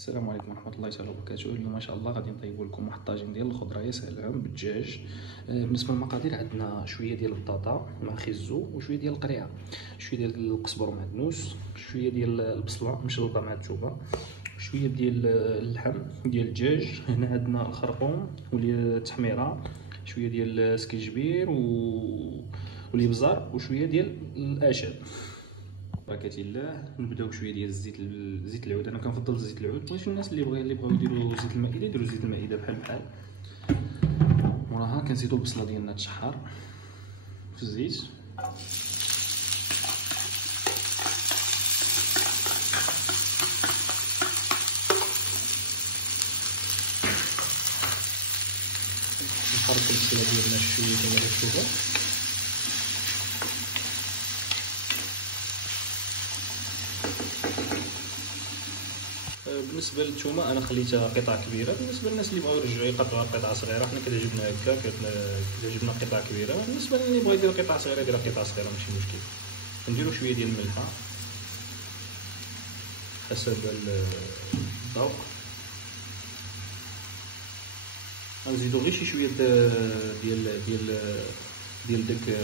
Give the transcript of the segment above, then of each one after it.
السلام عليكم ورحمه الله تعالى وبركاته. اليوم ما شاء الله غادي نطيبوا لكم واحد الطاجين ديال الخضره يا سلام بالدجاج. بالنسبه للمقادير عندنا شويه ديال البطاطا مع خيزو وشويه ديال القريعه، شويه ديال القزبر والمعدنوس، شويه ديال البصله مشلطه مع الثومه، شويه ديال اللحم ديال الدجاج. هنا عندنا الخرقوم والتحميره، شويه ديال السكينجبير والابزار وشويه ديال الاعشاب. بركة الله نبداو بشويه ديال زيت العود. انا كنفضل زيت العود، ولكن الناس اللي بغاو يديروا زيت المائده يديروا زيت المائده بحال وراها كنزيدوا البصله ديالنا تشحر في الزيت. نحرك البصله ديالنا شويه كما كتشوفوا. بالنسبه للثومه انا خليتها قطع كبيره. بالنسبه للناس اللي بغاو يرجعوا يقطعوها قطع صغيره، حنا كتعجبنا هكا، كتعجبنا قطع كبيره. بالنسبه للي بغا يدير قطع صغيره يدير قطع صغيره ماشي مشكل. نديرو شويه ديال الملحه حسب الذوق. غنزيدو غير شي شويه ديال داك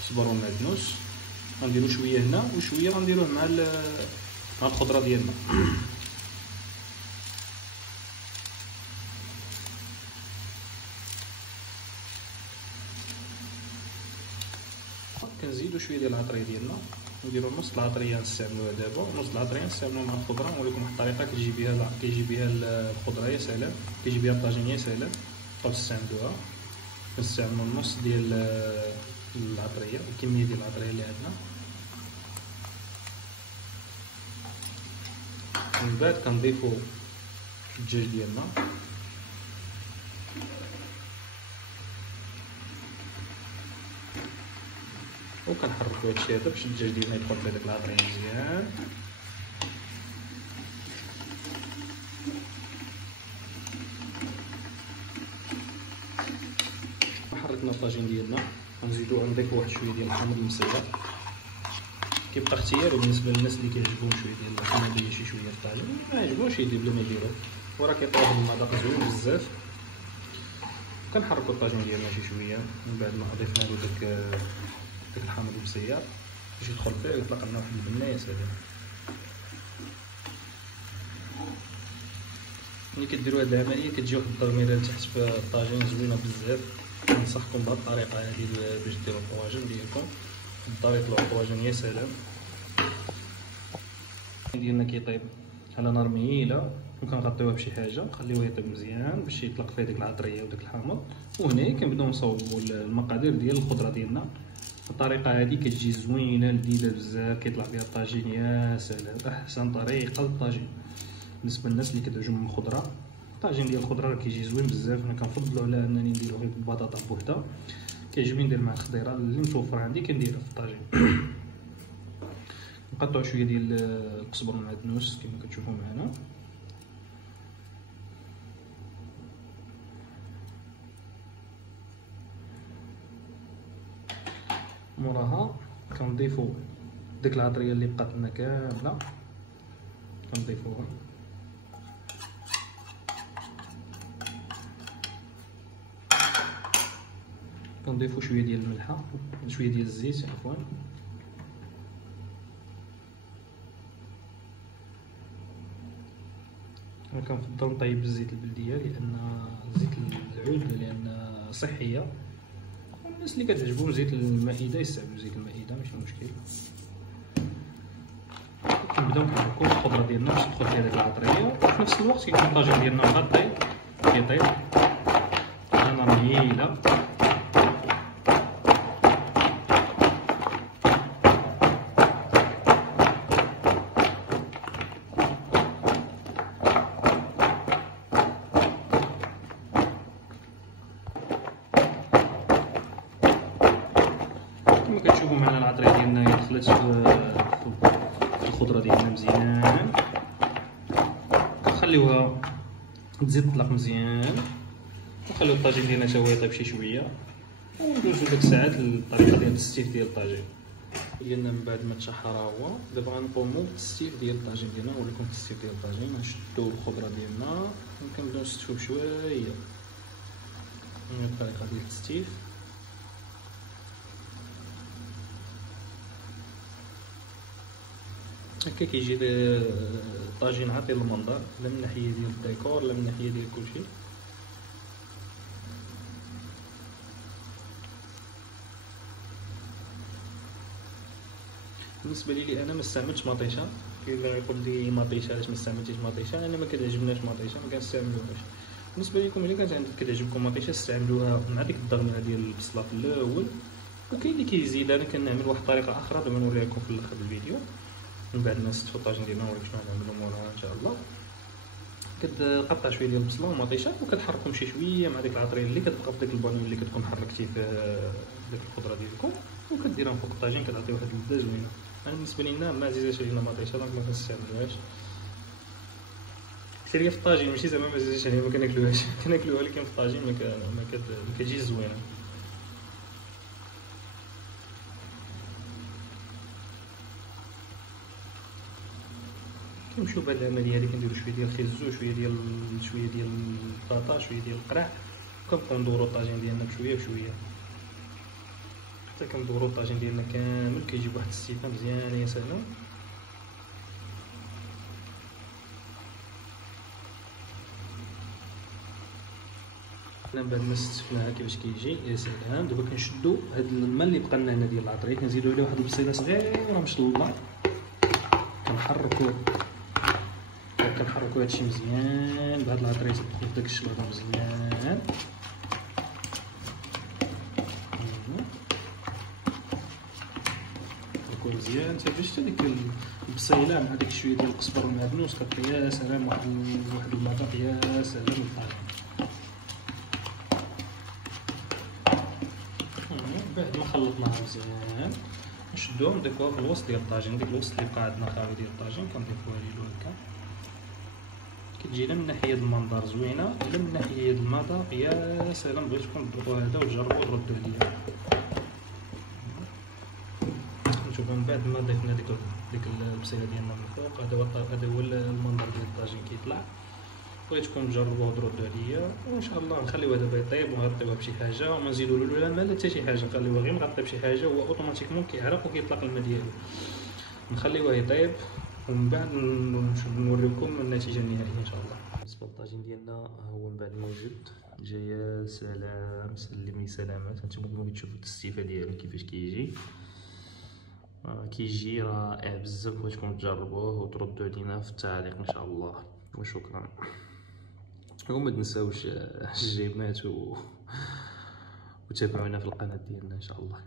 الصبر والمعدنوس. غنديرو شويه هنا وشويه غنديروه مع الخضره ديالنا. كنزيدو شويه ديال العطريه ديالنا، نديرو نص العطريه نستعملوها دابا ونص العطريه نستعملوها مع الخضره. نوريكم واحد الطريقه كيجي بها الخضره يا سلام، كيجي بها الطاجين يا سلام. بقاو تستعملوها. كنستعملو نص ديال العطريه، الكميه ديال العطريه اللي عندنا. من بعد كنضيفو الدجاج ديالنا، وكنحركو هادشي هذا باش الدجاج ديالنا يدخل في هذاك العطريه مزيان. حركنا الطاجين ديالنا، غنضيفو واحد شويه ديال الحامض المسير. كيبقى اختياري بالنسبه للناس اللي كيعجبهم شويه ديال الحموضيه شي شويه الطاجين، ما عجبوش يدير بلا ما يديرو، وراه كيطيب المذاق زوين بزاف. كنحركو الطاجين ديالنا شي شويه من بعد ما ضفنا له داك الحامض المسير باش يدخل فيه ويطلق لنا واحد البنه يا سلام. ملي كديروا هاد العمليه كتجي واحد الضرميره لتحت في الطاجين زوينه بزاف. كنصحكم بهاد الطريقه هادي باش ديروا الطواجن ديالكم في الدار، يطلعوا الطواجن يا سلام. ديالنا كيطيب على نار مهيله، وكنغطيوه بشي حاجه نخليوه يطيب مزيان باش يطلق فيه ديك العطريه وداك الحامض. وهنا كنبداو نصاوبوا المقادير ديال الخضره ديالنا. الطريقه هذه كتجي زوينه لذيذه بزاف، كيطلع بها الطاجين يا سلام. احسن طريقه للطاجين بالنسبه للناس اللي كتعجبهم الخضره. الطاجين ديال الخضره راه كيجي زوين بزاف. انا كنفضلو على انني نديرو غير بالبطاطا بوحدها، كيعجبني ندير مع الخضيره اللي متوفره عندي كنديرها في الطاجين. نقطعو شويه ديال القزبر والمعدنوس كما كتشوفوا معنا. موراها كنضيفو ديك العطريه اللي بقات لنا كامله كنضيفوها. كنضيفو شويه ديال الملحه، شويه ديال الزيت عفوا. انا كنفضل نطيب بالزيت البلديه لان زيت العود لان صحيه. الناس اللي كتعجبهم زيت المائده يستعملوا زيت المائده ماشي مشكل. كنبداو نحركو الخضره ديالنا باش تدخل فيها ديك العطريه، وفي نفس الوقت كيكون الطاجين ديالنا مغطي كيطيب على نار مهيله. كما كتشوفوا معنا العطريه ديالنا دخلت في الخضره ديالنا مزيان. نخليوها تزيد تطلق مزيان، نخليو الطاجين ديالنا حتى هو يطيب شي شويه، وندوزو ديك الساعات للطريقه ديال التستيف ديال الطاجين. ديالنا من بعد ما تشحر هو دابا غنقومو بالتستيف ديال الطاجين ديالنا. نوريكم التستيف ديال الطاجين. غنشدو الخضره ديالنا وكنبداو نستفو بشويه من الطريقه ديال التستيف. هكا كيجي الطاجين عاطي المنظر، لا من ناحيه ديال الديكور لا من ناحيه ديال كلشي. بالنسبه لي انا ما استعملتش مطيشه. كاين اللي يقول لي مطيشه علاش ما استعملتيش مطيشه؟ انا ما كتعجبناش مطيشه، ما كنستعملوهاش. بالنسبه لكم الا كانت عندكم كتعجبكم مطيشه استعملوها مع ديك الضغمه ديال البصله في الاول. وكاين اللي كيزيد، انا كنعمل واحد الطريقه اخرى دابا نوريها لكم في الاخر الفيديو. من بعد ما نستفوا الطاجين ديالنا نوريك شنو غنعملو موراها ان شاء الله. كتقطع شويه ديال البصله ومطيشه وكتحركهم شي شويه مع ديك العطريه اللي كتبقى في ديك البانيو اللي كتكون حركتي في ديك الخضره ديالكم، وكديرهم فوق الطاجين كتعطي واحد اللذه زوينه. انا بالنسبه لينا ما عزيزاش علينا مطيشه دونك ما كنستعملوهاش. سيريه في الطاجين ماشي زعما ما عزيزاش علينا ما كناكلوهاش، كناكلوها ولكن في الطاجين ما كتجيش زوينه. كنمشيو بهاد العمليه هادي كنديرو شويه ديال الخيزو شويه ديال البطاطا شويه ديال القرع، وكنبقاو ندورو الطاجين ديالنا بشويه بشويه حتى كندورو الطاجين ديالنا كامل. كيجيب واحد السيفه مزيانه يا سلام. من بعد ما استفناها كيفاش كيجي يا سلام. دابا كنشدو هاد الماء اللي بقى لنا هنا ديال العطريه كنزيدو عليه واحد البصيله صغيره مشلوضه، كنحركو هادشي مزيان بهاد العطريه تدخل في داك الشلاضه مزيان. نحركو مزيان حتى ديك البصيله مع داك شويه ديال القزبر والمعدنوس كتعطي يا سلام واحد المذاق يا سلام للطاجين. بعد ما خلطناها مزيان نشدوها ونضيفوها في الوسط ديال الطاجين. ديك الوسط اللي بقى عندنا خاوي ديال الطاجين كنضيفوها ليه هكا. كتجينا من ناحيه المنظر زوينه الا من ناحيه المذاق يا سلام. بغيتكم تذوقوا هذا وتجربوا وتردوا عليا. نشوفوا من بعد ما ضيفنا ديك البصيله ديالنا من الفوق، هذا هو المنظر ديال الطاجين كيطلع. بغيتكم تجربوه وتردوا عليا وان شاء الله. نخليوه دابا يطيب ونغطيوه بشي حاجه وما نزيدو له لا حتى شي حاجه، نخليوه غير مغطي بشي حاجه هو اوتوماتيكمون كيعرق وكيطلق الماء ديالو. نخليوه يطيب ومن بعد نوريكم النتيجه النهائيه ان شاء الله. بالنسبه للطاجين ديالنا هو من بعد ما وجد جا يا سلام. سلمي سلامات. هانتوما كما كتشوفوا التستيفه ديالو كيفاش كيجي. كيجي رائع بزاف. بغيتكم تجربوه وتردوا علينا في التعليق ان شاء الله. وشكرا. وما تنساوش الجيمات وتابعونا في القناه ديالنا ان شاء الله.